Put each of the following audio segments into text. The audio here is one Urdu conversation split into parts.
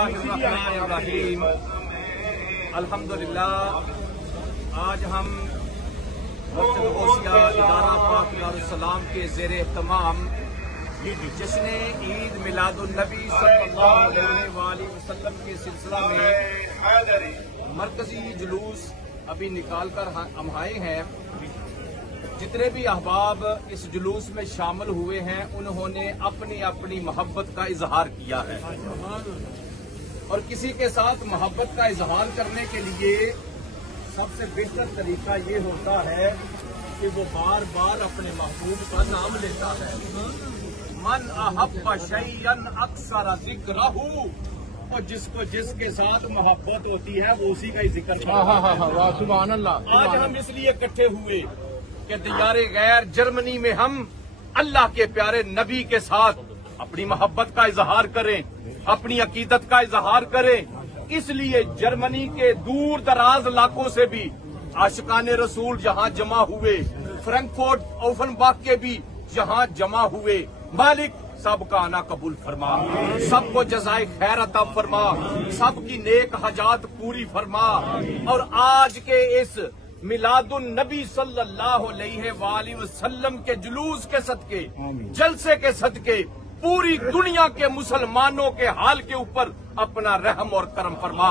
الرحیم الحمدللہ آج ہم مسجد غوثیہ ادارہ پاک دارالسلام کے زیر اہتمام جشن عید میلاد النبی صلی اللہ علیہ وآلہ وسلم کے سلسلہ میں مرکزی جلوس ابھی نکال کر ہم آئے ہیں۔ جتنے بھی احباب اس جلوس میں شامل ہوئے ہیں انہوں نے اپنی اپنی محبت کا اظہار کیا ہے، اور کسی کے ساتھ محبت کا اظہار کرنے کے لیے سب سے بہتر طریقہ یہ ہوتا ہے کہ وہ بار بار اپنے محبوب کا نام لیتا ہے۔ من احب شیئا اکثر ذکرہ، اور جس کے ساتھ محبت ہوتی ہے وہ اسی کا ہی ذکر کرتا ہے۔ سبحان اللہ۔ آج ہم اس لیے اکٹھے ہوئے کہ دیار غیر جرمنی میں ہم اللہ کے پیارے نبی کے ساتھ اپنی محبت کا اظہار کریں، اپنی عقیدت کا اظہار کریں۔ اس لیے جرمنی کے دور دراز علاقوں سے بھی عاشقان رسول جہاں جمع ہوئے، فرینکفرٹ اوفنباک کے بھی جہاں جمع ہوئے۔ مالک سب کا آنا قبول فرما، سب کو جزائے خیر عطا فرما، سب کی نیک حاجات پوری فرما، اور آج کے اس میلاد النبی صلی اللہ علیہ وآلہ وسلم کے جلوس کے صدقے، جلسے کے صدقے پوری دنیا کے مسلمانوں کے حال کے اوپر اپنا رحم اور کرم فرما۔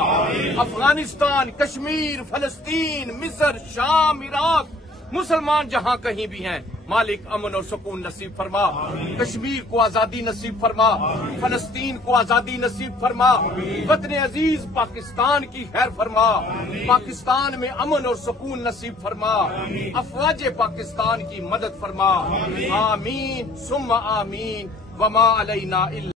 افغانستان، کشمیر، فلسطین، مصر، شام، عراق، مسلمان جہاں کہیں بھی ہیں مالک امن اور سکون نصیب فرما۔ کشمیر کو آزادی نصیب فرما، فلسطین کو آزادی نصیب فرما، وطن عزیز پاکستان کی خیر فرما، پاکستان میں امن اور سکون نصیب فرما، افواج پاکستان کی مدد فرما۔ آمین ثم آمین وما علینا الا